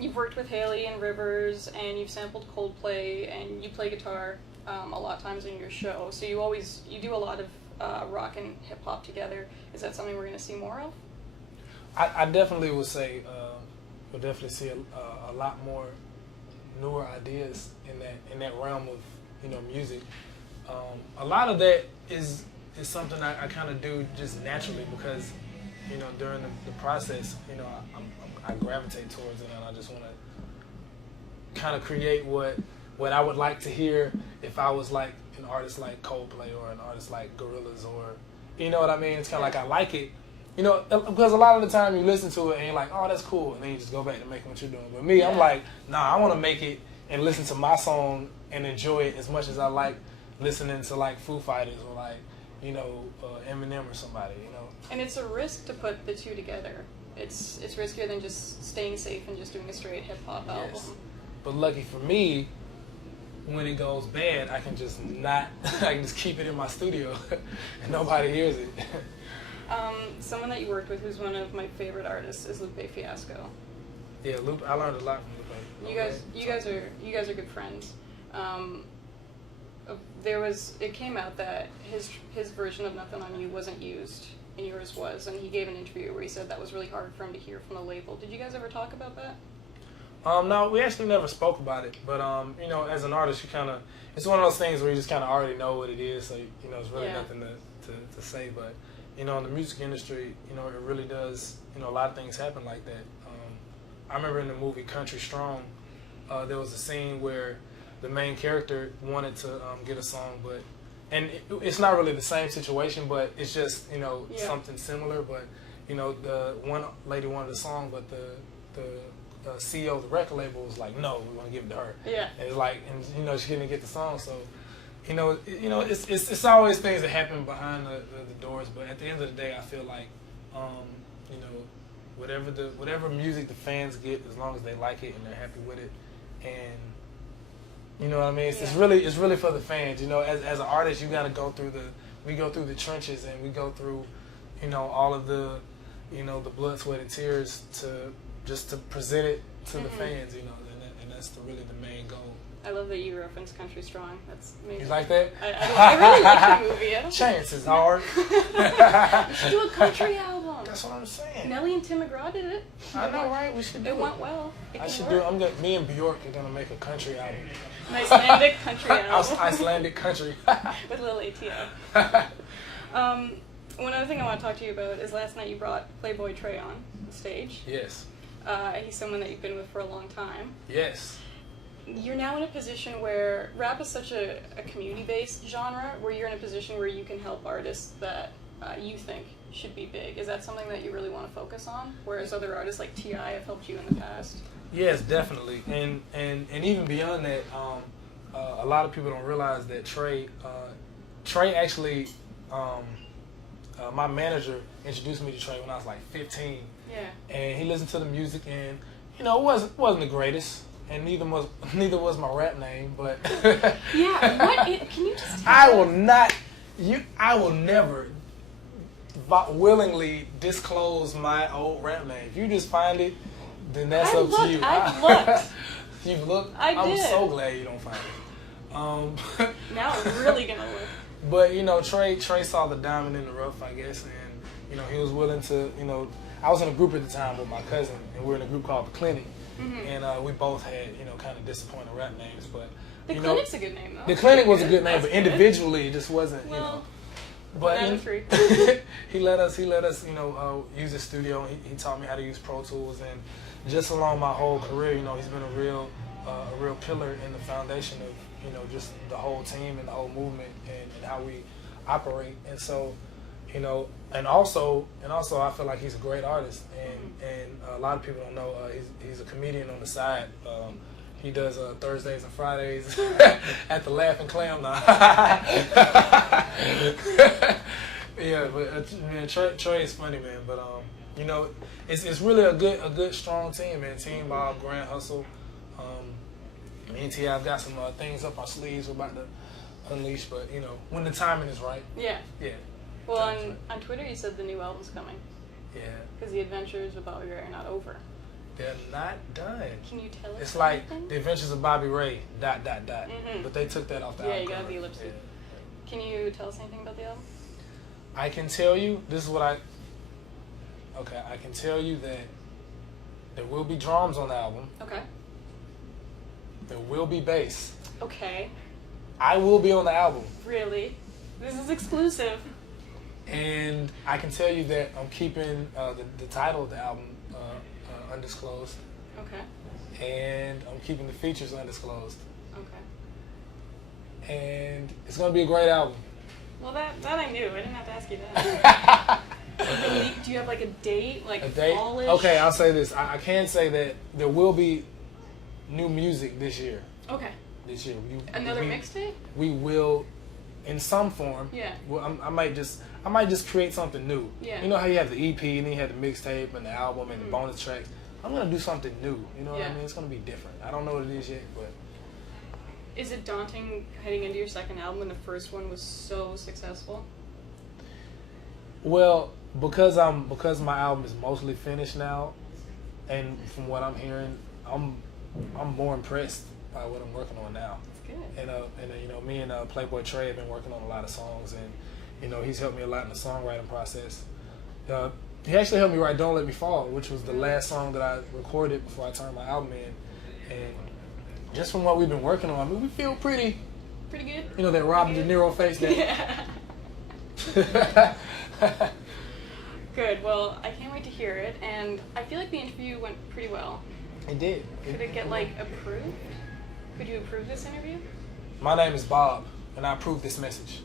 you've worked with Haley and Rivers, and you've sampled Coldplay, and you play guitar a lot of times in your show. So you do a lot of rock and hip hop together. Is that something we're going to see more of? I definitely would say we'll definitely see a lot more newer ideas in that realm of music. A lot of that is something I kind of do just naturally because during the process I gravitate towards it, and I just want to kind of create what I would like to hear if I was like an artist like Coldplay or an artist like Gorillaz, or you know what I mean. It's kind of like I like it. Because a lot of the time you listen to it and you're like, oh, that's cool, and then you just go back to making what you're doing. But me, I'm like, nah, I want to make it and listen to my song and enjoy it as much as I like listening to like Foo Fighters or like, Eminem or somebody, And it's a risk to put the two together. It's riskier than just staying safe and just doing a straight hip hop album. But lucky for me, when it goes bad, I can just keep it in my studio and nobody hears it. Someone that you worked with who's one of my favorite artists is Lupe Fiasco. Yeah, Lupe. I learned a lot from Lupe. You guys are good friends. It came out that his version of Nothing on You wasn't used and yours was, and he gave an interview where he said that was really hard for him to hear from the label. Did you guys ever talk about that? No, we actually never spoke about it. But as an artist, it's one of those things where you just kind of already know what it is, so it's really nothing to say. But in the music industry, it really does. A lot of things happen like that. I remember in the movie Country Strong, there was a scene where the main character wanted to get a song, it's not really the same situation, but it's just something similar. But the one lady wanted a song, but the CEO of the record label was like, no, we want to give it to her. Yeah. And it's like, and she didn't get the song, so it's always things that happen behind the doors. But at the end of the day, I feel like whatever music the fans get, as long as they like it and they're happy with it, and you know what I mean. It's really for the fans. As an artist, you got to we go through the trenches, and we go through all of the the blood, sweat, and tears to present it to the fans. And that's really the main goal. I love that you reference Country Strong. That's amazing. You like that? I really like the movie. Chances hard. We should do a country album. That's what I'm saying. Nelly and Tim McGraw did it. I know, right? We should do it. It went well. Me and Bjork are gonna make a country album. An Icelandic country album. Icelandic country. With Lil ATO. One other thing I want to talk to you about is last night you brought Playboy Trey on the stage. Yes. He's someone that you've been with for a long time. Yes. You're now in a position where rap is such a community-based genre, where you're in a position where you can help artists that you think should be big. Is that something that you really want to focus on? Whereas other artists like T.I. have helped you in the past? Yes, definitely. And even beyond that, a lot of people don't realize that Trey actually, my manager introduced me to Trey when I was like 15. Yeah. And he listened to the music, and it wasn't the greatest. And neither was my rap name, but yeah. Can you just? I will never willingly disclose my old rap name. If you just find it, then that's up to you. I've looked. You've looked. I'm so glad you don't find it. Now I'm really gonna look. But Trey saw the diamond in the rough, I guess, and he was willing to. I was in a group at the time with my cousin, and we were in a group called The Clinic. Mm-hmm. And we both had, kind of disappointing rap names, but The Clinic's a good name, though. The Clinic was a good name, but individually it just wasn't, But he let us, use his studio. He taught me how to use Pro Tools, and just along my whole career, he's been a real pillar in the foundation of, just the whole team and the whole movement and how we operate. And so, and also I feel like he's a great artist, and a lot of people don't know he's a comedian on the side. He does Thursdays and Fridays at the Laugh and Clam now. Yeah, but Trey is funny, man. But it's really a good strong team, man. Team Bob, Grand Hustle. Me and T.I. have got some things up our sleeves we're about to unleash, but when the timing is right. Yeah. Yeah. Well, on Twitter you said the new album's coming. Yeah. Because the adventures of Bobby Ray are not over. They're not done. Can you tell us? It's like anything? The Adventures of Bobby Ray. ... Mhm. But they took that off the Yeah, album. you gotta cover. be lipstick. Yeah. Can you tell us anything about the album? I can tell you. This is what I. Okay, I can tell you that there will be drums on the album. Okay. There will be bass. Okay. I will be on the album. Really? This is exclusive. And I can tell you that I'm keeping the title of the album undisclosed. Okay. And I'm keeping the features undisclosed. Okay. And it's going to be a great album. Well, that I knew. I didn't have to ask you that. Do you have like a date? Like A date? fall-ish? Okay, I'll say this. I can say that there will be new music this year. Okay. This year. Another mixtape? We will, in some form. Yeah. Well, I might just create something new. Yeah. You know how you have the EP and then you have the mixtape and the album and the bonus tracks. I'm gonna do something new. You know what I mean? It's gonna be different. I don't know what it is yet, but. Is it daunting heading into your second album when the first one was so successful? Well, because my album is mostly finished now, and from what I'm hearing, I'm more impressed by what I'm working on now. That's good. And you know, me and Playboy Trey have been working on a lot of songs, and you know, he's helped me a lot in the songwriting process. He actually helped me write "Don't Let Me Fall," which was the last song that I recorded before I turned my album in, and just from what we've been working on, I mean, we feel pretty good. You know that Robert De Niro face that. Yeah. Good. Well, I can't wait to hear it, and I feel like the interview went pretty well. It did. Could it get like approved? Could you approve this interview? My name is Bob, and I approve this message.